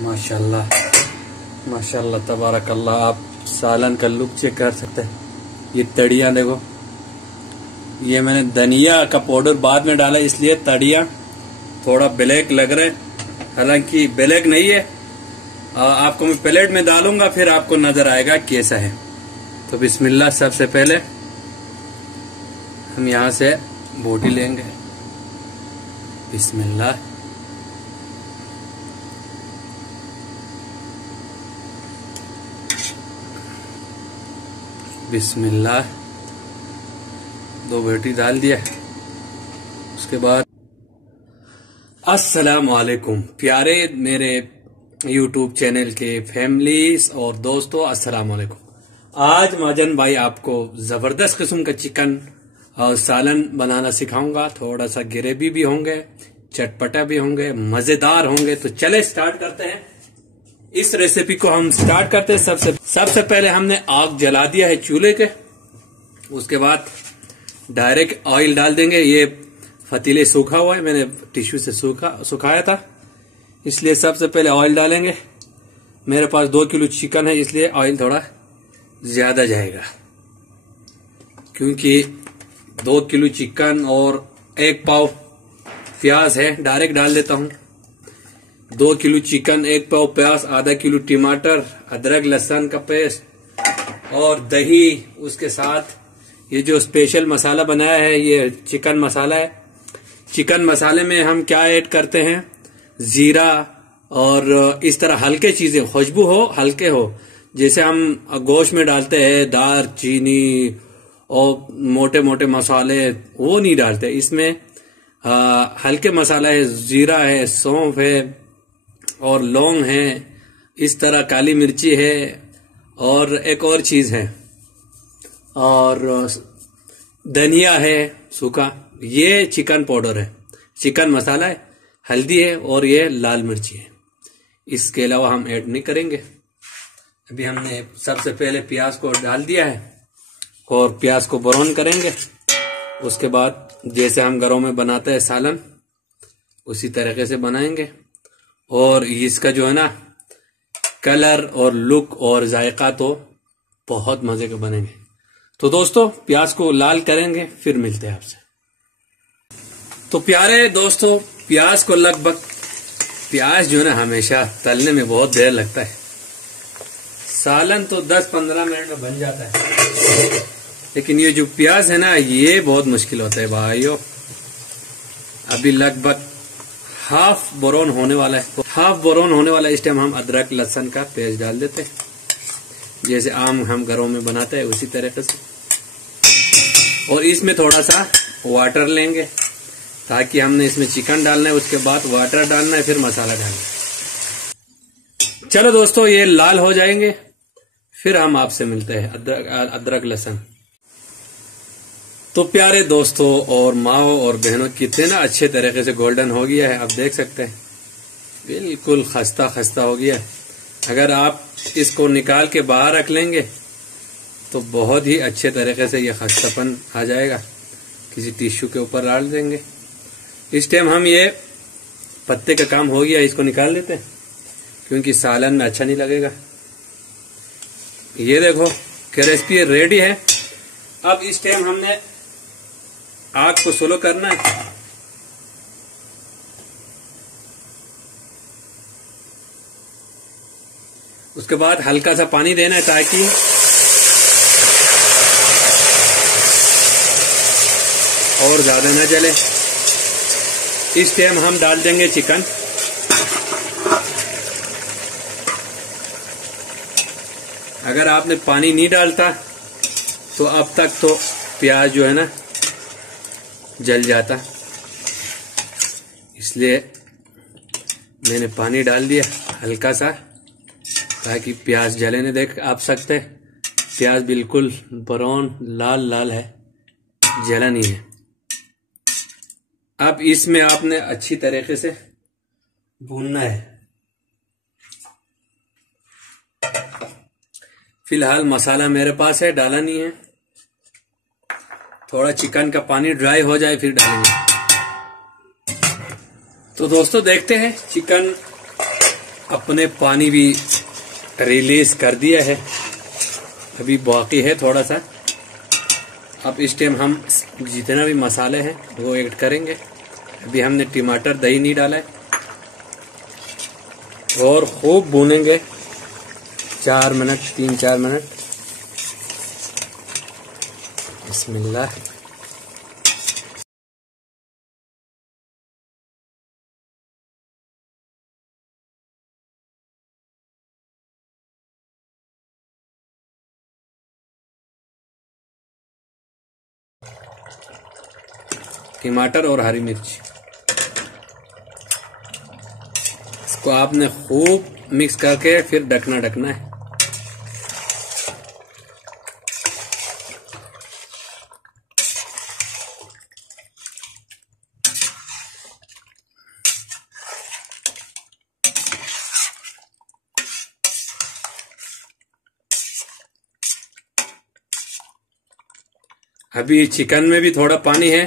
माशाल्लाह माशाल्लाह तबारकल्लाह। आप सालन का लुक चेक कर सकते हैं। ये तड़ियाँ देखो, ये मैंने धनिया का पाउडर बाद में डाला इसलिए तड़ियाँ थोड़ा ब्लैक लग रहा है, हालांकि ब्लैक नहीं है। आपको मैं प्लेट में डालूंगा फिर आपको नजर आएगा कैसा है। तो बिस्मिल्लाह, सबसे पहले हम यहाँ से बोटी लेंगे। बिस्मिल्लाह, बिस्मिल्लाह, 2 बोटी डाल दिया। उसके बाद अस्सलाम वालेकुम प्यारे मेरे यूट्यूब चैनल के फैमिलीज और दोस्तों, अस्सलाम वालेकुम। आज महाजन भाई आपको जबरदस्त किस्म का चिकन और सालन बनाना सिखाऊंगा। थोड़ा सा ग्रेवी भी होंगे, चटपटा भी होंगे, मजेदार होंगे। तो चले स्टार्ट करते हैं। इस रेसिपी को हम स्टार्ट करते हैं। सबसे पहले हमने आग जला दिया है चूल्हे के। उसके बाद डायरेक्ट ऑयल डाल देंगे। ये फतीले सूखा हुआ है, मैंने टिश्यू से सुखाया था, इसलिए सबसे पहले ऑयल डालेंगे। मेरे पास 2 किलो चिकन है, इसलिए ऑयल थोड़ा ज्यादा जाएगा, क्योंकि 2 किलो चिकन और 1 पाव प्याज है। डायरेक्ट डाल देता हूं। 2 किलो चिकन, 1 पाव प्याज, आधा किलो टमाटर, अदरक लहसुन का पेस्ट और दही। उसके साथ ये जो स्पेशल मसाला बनाया है, ये चिकन मसाला है। चिकन मसाले में हम क्या ऐड करते हैं, जीरा और इस तरह हल्के चीजें, खुशबू हो, हल्के हो, जैसे हम गोश्त में डालते हैं दार चीनी और मोटे मोटे मसाले, वो नहीं डालते। इसमें हल्के मसाला है, जीरा है, सौंफ है और लौंग है, इस तरह काली मिर्ची है और एक और चीज है और धनिया है सूखा। ये चिकन पाउडर है, चिकन मसाला है, हल्दी है और ये लाल मिर्ची है। इसके अलावा हम ऐड नहीं करेंगे। अभी हमने सबसे पहले प्याज को डाल दिया है और प्याज को ब्राउन करेंगे। उसके बाद जैसे हम घरों में बनाते हैं सालन, उसी तरीके से बनाएंगे। और इसका जो है ना कलर और लुक और जायका तो बहुत मजे के बनेंगे। तो दोस्तों प्याज को लाल करेंगे, फिर मिलते हैं आपसे। तो प्यारे दोस्तों, प्याज को लगभग, प्याज जो है ना हमेशा तलने में बहुत देर लगता है। सालन तो 10-15 मिनट में बन जाता है, लेकिन ये जो प्याज है ना, ये बहुत मुश्किल होता है भाइयों। अभी लगभग हाफ ब्राउन होने वाला है, हाफ ब्राउन होने वाला है। इस टाइम हम अदरक लहसुन का पेस्ट डाल देते हैं, जैसे आम हम घरों में बनाते हैं उसी तरीके से। और इसमें थोड़ा सा वाटर लेंगे, ताकि हमने इसमें चिकन डालना है, उसके बाद वाटर डालना है, फिर मसाला डालना है। चलो दोस्तों, ये लाल हो जाएंगे, फिर हम आपसे मिलते हैं। अदरक लहसुन। तो प्यारे दोस्तों और माओ और बहनों, कितने ना अच्छे तरीके से गोल्डन हो गया है। आप देख सकते हैं बिल्कुल खस्ता खस्ता हो गया है। अगर आप इसको निकाल के बाहर रख लेंगे तो बहुत ही अच्छे तरीके से ये खस्तापन आ जाएगा। किसी टिश्यू के ऊपर डाल देंगे। इस टाइम हम ये पत्ते का काम हो गया, इसको निकाल लेते हैं, क्योंकि सालन में अच्छा नहीं लगेगा। ये देखो क्रिस्पी रेडी है। अब इस टाइम हमने आग को स्लो करना है। उसके बाद हल्का सा पानी देना है, ताकि और ज्यादा न जले। इस टाइम हम डाल देंगे चिकन। अगर आपने पानी नहीं डालता तो अब तक तो प्याज जो है ना जल जाता, इसलिए मैंने पानी डाल दिया हल्का सा, ताकि प्याज जले नहीं। देख आप सकते हैं प्याज बिल्कुल ब्राउन लाल लाल है, जला नहीं है। अब इसमें आपने अच्छी तरीके से भूनना है। फिलहाल मसाला मेरे पास है, डाला नहीं है। थोड़ा चिकन का पानी ड्राई हो जाए फिर डालेंगे। तो दोस्तों देखते हैं चिकन अपने पानी भी रिलीज कर दिया है, अभी बाकी है थोड़ा सा। अब इस टाइम हम जितना भी मसाले हैं वो ऐड करेंगे। अभी हमने टमाटर दही नहीं डाला है और खूब भूनेंगे 4 मिनट 3-4 मिनट। बिस्मिल्लाह। टमाटर और हरी मिर्च, इसको आपने खूब मिक्स करके फिर ढकना है। अभी चिकन में भी थोड़ा पानी है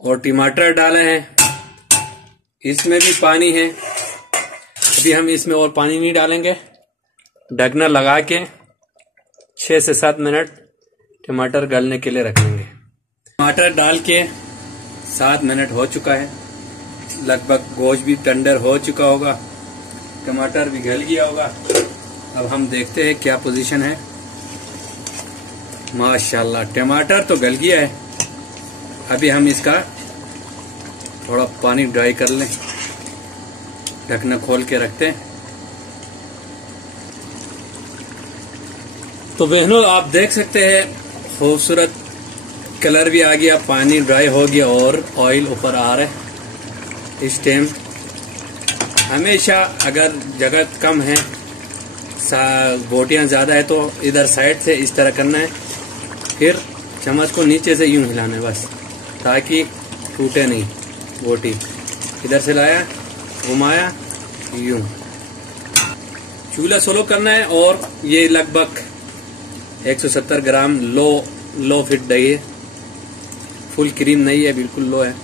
और टमाटर डाले हैं, इसमें भी पानी है। अभी हम इसमें और पानी नहीं डालेंगे। ढकना लगा के 6 से 7 मिनट टमाटर गलने के लिए रख लेंगे। टमाटर डाल के 7 मिनट हो चुका है, लगभग गोश्त भी टेंडर हो चुका होगा, टमाटर भी गल गया होगा। अब हम देखते हैं क्या पोजीशन है। माशाल्लाह टमाटर तो गल गया है। अभी हम इसका थोड़ा पानी ड्राई कर लें, ढकना खोल के रखते हैं। तो बहनों आप देख सकते हैं खूबसूरत कलर भी आ गया, पानी ड्राई हो गया और ऑयल ऊपर आ रहा है। इस टाइम हमेशा अगर जगह कम है, बोटियां ज्यादा है, तो इधर साइड से इस तरह करना है, फिर चम्मच को नीचे से यूं हिलाना है बस, ताकि टूटे नहीं बोटी। इधर से लाया, घुमाया, यूं। चूल्हा स्लो करना है और ये लगभग 170 ग्राम लो फिट दही है, फुल क्रीम नहीं है, बिल्कुल लो है।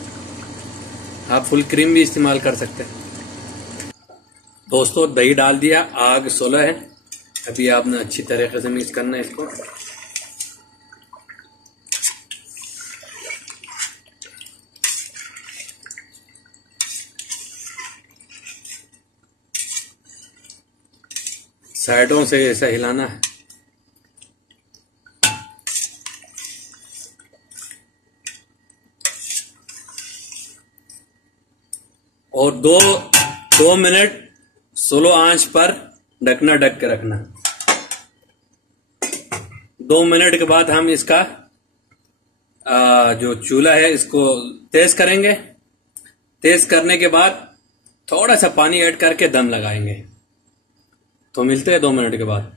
आप फुल क्रीम भी इस्तेमाल कर सकते हैं। दोस्तों दही डाल दिया, आग 16 है। अभी आपने अच्छी तरीके से मिक्स करना है इसको। साइडों से ऐसा हिलाना है। और दो मिनट स्लो आंच पर ढकना, ढक के रखना। 2 मिनट के बाद हम इसका जो चूल्हा है इसको तेज करेंगे। तेज करने के बाद थोड़ा सा पानी ऐड करके दम लगाएंगे। तो मिलते हैं 2 मिनट के बाद।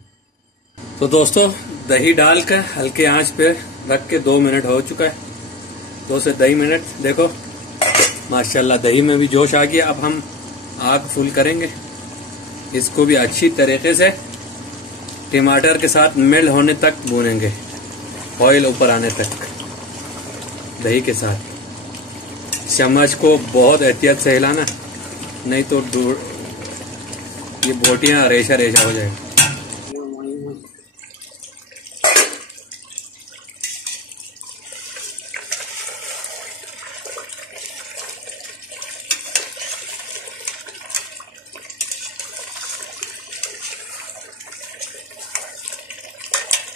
तो दोस्तों दही डालकर हल्के आंच पे रख के 2 मिनट हो चुका है, 2 से 2.5 मिनट। देखो माशाल्लाह दही में भी जोश आ गया। अब हम आग फुल करेंगे, इसको भी अच्छी तरीके से टमाटर के साथ मेल्ट होने तक भूनेंगे, ऑयल ऊपर आने तक दही के साथ। चम्मच को बहुत एहतियात से हिलाना, नहीं तो ये बोटियां रेशा रेशा हो जाएगा।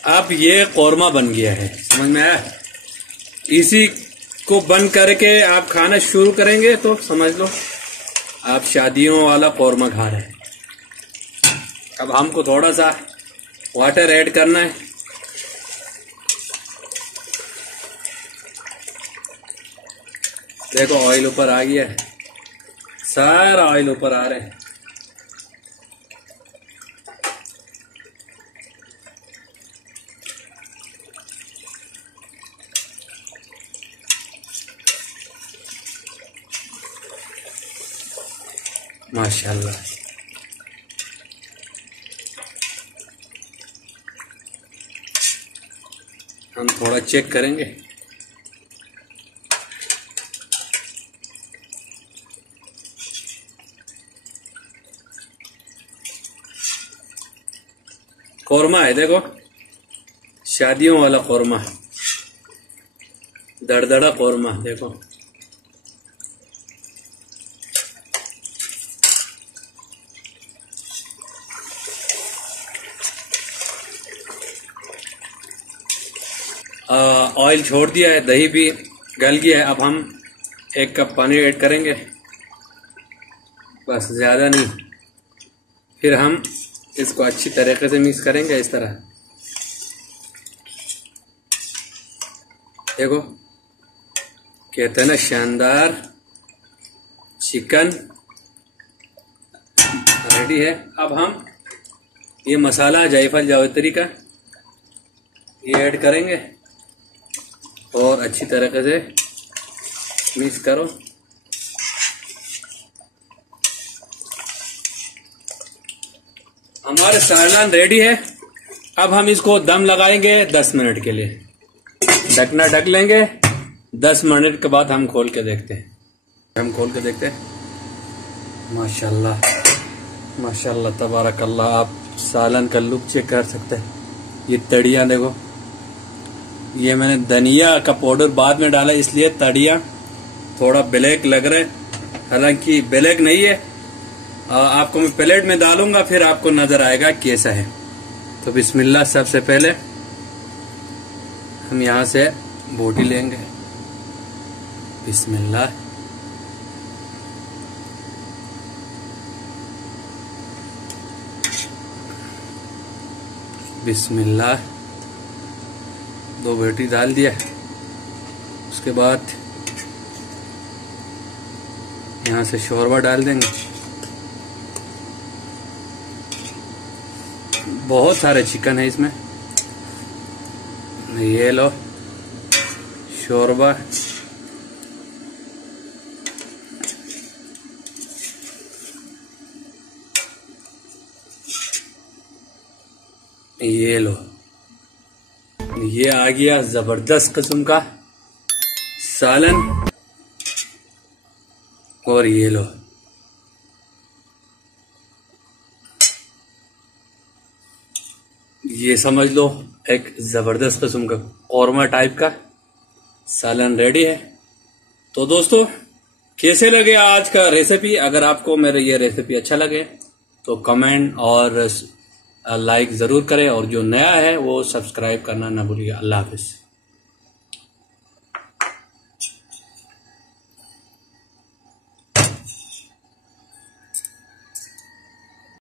अब ये कौरमा बन गया है, समझ में आया? इसी को बंद करके आप खाना शुरू करेंगे तो समझ लो आप शादियों वाला कौरमा खा रहे हैं। अब हमको थोड़ा सा वाटर ऐड करना है। देखो ऑयल ऊपर आ गया है, सारा ऑयल ऊपर आ रहा है। माशाल्लाह। हम थोड़ा चेक करेंगे। कौरमा है, देखो शादियों वाला कौरमा, दड़दड़ा कौरमा देखो। ऑयल छोड़ दिया है, दही भी गल गया है। अब हम 1 कप पानी ऐड करेंगे, बस ज़्यादा नहीं। फिर हम इसको अच्छी तरीके से मिक्स करेंगे इस तरह। देखो कहते हैं ना शानदार चिकन रेडी है। अब हम ये मसाला जायफल जावित्री का ये ऐड करेंगे और अच्छी तरीके से मिक्स करो। हमारे सालन रेडी है। अब हम इसको दम लगाएंगे 10 मिनट के लिए। ढकना ढक लेंगे, 10 मिनट के बाद हम खोल के देखते हैं। हम खोल के देखते हैं। माशाल्लाह माशाल्लाह तबारकल्लाह। आप सालन का लुक चेक कर सकते हैं। ये तड़ियाँ देखो, ये मैंने धनिया का पाउडर बाद में डाला इसलिए तड़ियाँ थोड़ा ब्लैक लग रहा है, हालांकि ब्लैक नहीं है। आपको मैं प्लेट में डालूंगा फिर आपको नजर आएगा कैसा है। तो बिस्मिल्लाह, सबसे पहले हम यहाँ से बोटी लेंगे। बिस्मिल्लाह, बिस्मिल्लाह, 2 बोटी डाल दिया। उसके बाद यहाँ से शोरबा डाल देंगे। बहुत सारे चिकन है इसमें। ये लो शोरबा, ये लो, ये आ गया जबरदस्त किस्म का सालन। और ये लो, ये समझ लो एक जबरदस्त किस्म का कौरमा टाइप का सालन रेडी है। तो दोस्तों, कैसे लगे आज का रेसिपी? अगर आपको मेरा ये रेसिपी अच्छा लगे तो कमेंट और लाइक जरूर करें, और जो नया है वो सब्सक्राइब करना ना भूलिए। अल्लाह हाफिज।